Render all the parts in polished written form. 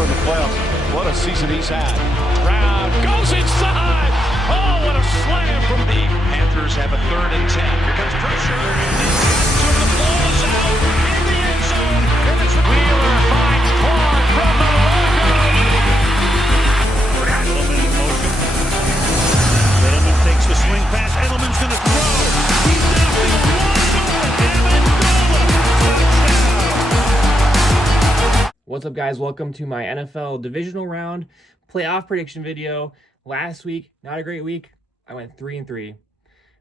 score in the playoffs. What a season he's had. Brown goes inside. Oh, what a slam from the Panthers have a 3rd and 10. Here comes pressure. So the ball is out in the end zone. And it's Wheeler finds Clark from the logo. Edelman in motion. Edelman takes the swing pass. Edelman's going to throw. He's knocking it wide open. Amendola. Touchdown. What's up, guys? Welcome to my NFL Divisional Round playoff prediction video. Last week, not a great week. I went 3-3.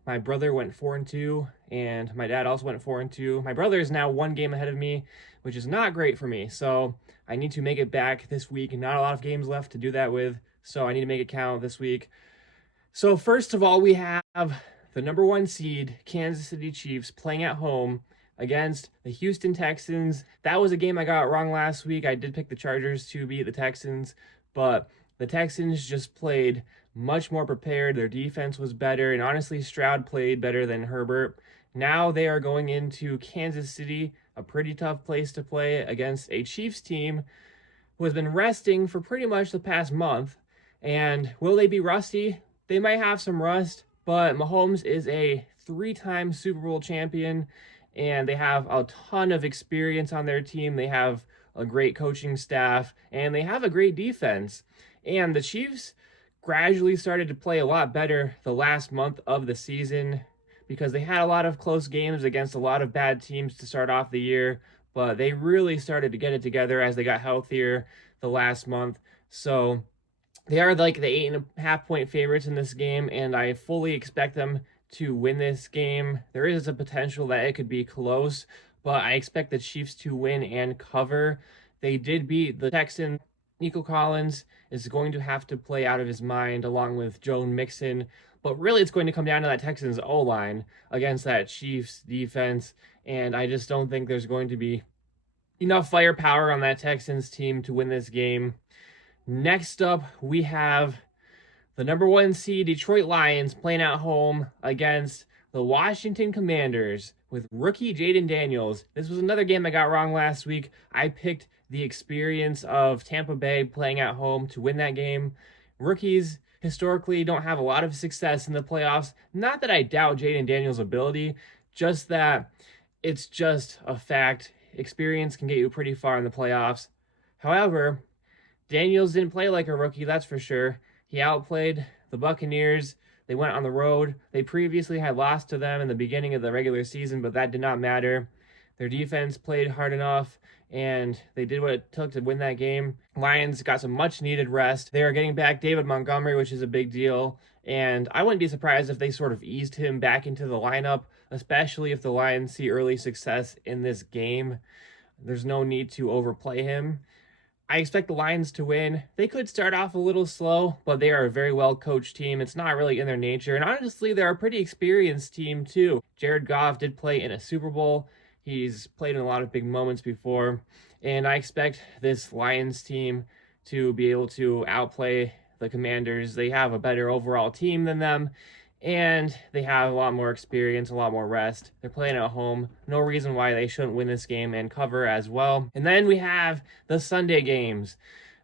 My brother went 4-2, and my dad also went 4-2. My brother is now 1 game ahead of me, which is not great for me. So I need to make it back this week. Not a lot of games left to do that with, so I need to make it count this week. So first of all, we have the number 1 seed, Kansas City Chiefs, playing at home against the Houston Texans. That was a game I got wrong last week. I did pick the Chargers to beat the Texans, but the Texans just played much more prepared. Their defense was better, and honestly, Stroud played better than Herbert. Now they are going into Kansas City, a pretty tough place to play against a Chiefs team who has been resting for pretty much the past month. And will they be rusty? They might have some rust, but Mahomes is a 3-time Super Bowl champion, and they have a ton of experience on their team. They have a great coaching staff, and they have a great defense. And the Chiefs gradually started to play a lot better the last month of the season because they had a lot of close games against a lot of bad teams to start off the year, but they really started to get it together as they got healthier the last month. So they are like the 8.5 point favorites in this game, and I fully expect them to win this game. There is a potential that it could be close, but I expect the Chiefs to win and cover. They did beat the Texans. Nico Collins is going to have to play out of his mind along with Joe Mixon, but really it's going to come down to that Texans O-line against that Chiefs defense, and I just don't think there's going to be enough firepower on that Texans team to win this game. Next up, we have the number 1 seed Detroit Lions playing at home against the Washington Commanders with rookie Jaden Daniels. This was another game I got wrong last week. I picked the experience of Tampa Bay playing at home to win that game. Rookies historically don't have a lot of success in the playoffs. Not that I doubt Jaden Daniels' ability, just that it's just a fact. Experience can get you pretty far in the playoffs. However, Daniels didn't play like a rookie, that's for sure. He outplayed the Buccaneers. They went on the road. They previously had lost to them in the beginning of the regular season, but that did not matter. Their defense played hard enough, and they did what it took to win that game. Lions got some much-needed rest. They are getting back David Montgomery, which is a big deal, and I wouldn't be surprised if they sort of eased him back into the lineup, especially if the Lions see early success in this game. There's no need to overplay him. I expect the Lions to win. They could start off a little slow, but they are a very well-coached team. It's not really in their nature, and honestly, they're a pretty experienced team, too. Jared Goff did play in a Super Bowl. He's played in a lot of big moments before, and I expect this Lions team to be able to outplay the Commanders. They have a better overall team than them, and they have a lot more experience, a lot more rest. They're playing at home. No reason why they shouldn't win this game and cover as well. And then we have the Sunday games.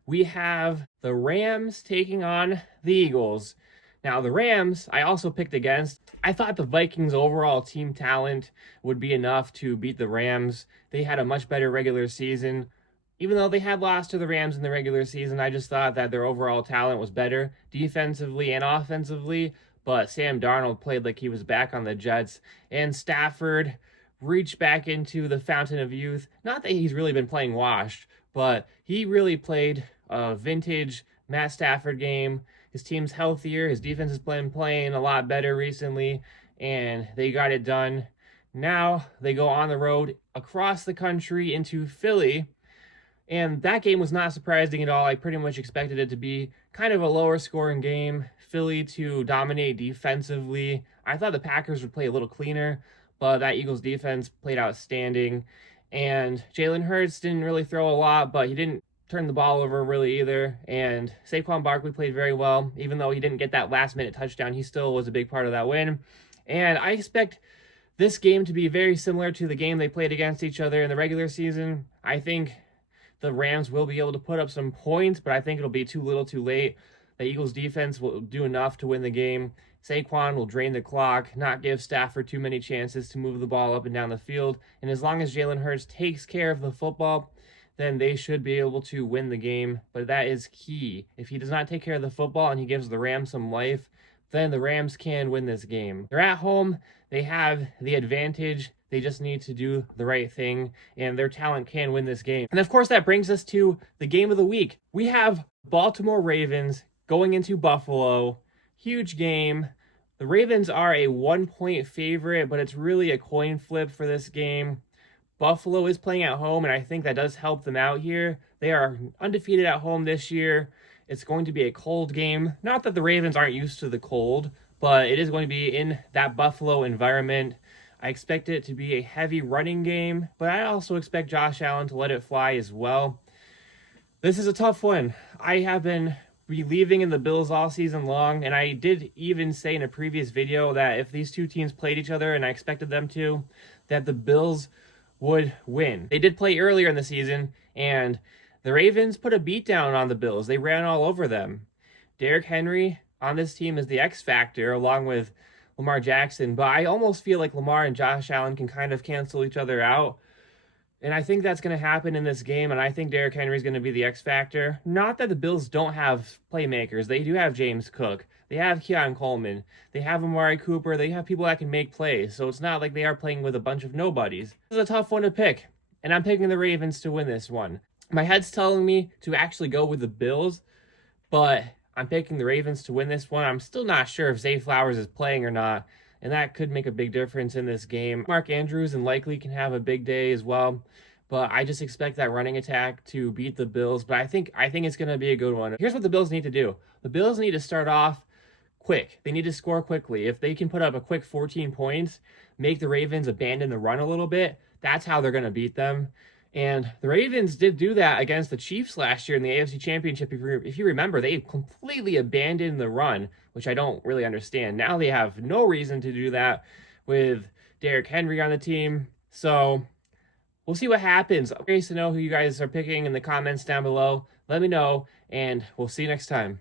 We have the Rams taking on the Eagles. Now, the Rams, I also picked against. I thought the Vikings' overall team talent would be enough to beat the Rams. They had a much better regular season. Even though they had lost to the Rams in the regular season, I just thought that their overall talent was better defensively and offensively. But Sam Darnold played like he was back on the Jets. And Stafford reached back into the fountain of youth. Not that he's really been playing washed, but he really played a vintage Matt Stafford game. His team's healthier. His defense has been playing a lot better recently, and they got it done. Now they go on the road across the country into Philly, and that game was not surprising at all. I pretty much expected it to be kind of a lower scoring game. Philly to dominate defensively. I thought the Packers would play a little cleaner, but that Eagles defense played outstanding. And Jalen Hurts didn't really throw a lot, but he didn't turn the ball over really either. And Saquon Barkley played very well. Even though he didn't get that last-minute touchdown, he still was a big part of that win. And I expect this game to be very similar to the game they played against each other in the regular season. I think the Rams will be able to put up some points, but I think it'll be too little too late. The Eagles defense will do enough to win the game. Saquon will drain the clock, not give Stafford too many chances to move the ball up and down the field. And as long as Jalen Hurts takes care of the football, then they should be able to win the game. But that is key. If he does not take care of the football and he gives the Rams some life, then the Rams can win this game. They're at home. They have the advantage. They just need to do the right thing, and their talent can win this game. And of course, that brings us to the game of the week. We have Baltimore Ravens going into Buffalo. Huge game. The Ravens are a 1-point favorite, but it's really a coin flip for this game. Buffalo is playing at home, and I think that does help them out here. They are undefeated at home this year. It's going to be a cold game. Not that the Ravens aren't used to the cold, but it is going to be in that Buffalo environment. I expect it to be a heavy running game, but I also expect Josh Allen to let it fly as well. This is a tough one. I have been believing in the Bills all season long, and I did even say in a previous video that if these two teams played each other, and I expected them to, that the Bills would win. They did play earlier in the season, and the Ravens put a beat down on the Bills. They ran all over them. Derrick Henry on this team is the X factor along with Lamar Jackson, but I almost feel like Lamar and Josh Allen can kind of cancel each other out. And I think that's going to happen in this game, and I think Derrick Henry is going to be the X factor. Not that the Bills don't have playmakers. They do have James Cook. They have Keon Coleman. They have Amari Cooper. They have people that can make plays. So it's not like they are playing with a bunch of nobodies. This is a tough one to pick, and I'm picking the Ravens to win this one. My head's telling me to actually go with the Bills, but I'm picking the Ravens to win this one. I'm still not sure if Zay Flowers is playing or not, and that could make a big difference in this game. Mark Andrews and likely can have a big day as well, but I just expect that running attack to beat the Bills, but I think it's going to be a good one. Here's what the Bills need to do. The Bills need to start off quick. They need to score quickly. If they can put up a quick 14 points, make the Ravens abandon the run a little bit, that's how they're going to beat them. And the Ravens did do that against the Chiefs last year in the AFC Championship. If you remember, they completely abandoned the run, which I don't really understand. Now they have no reason to do that with Derrick Henry on the team. So we'll see what happens. I'm curious to know who you guys are picking in the comments down below. Let me know, and we'll see you next time.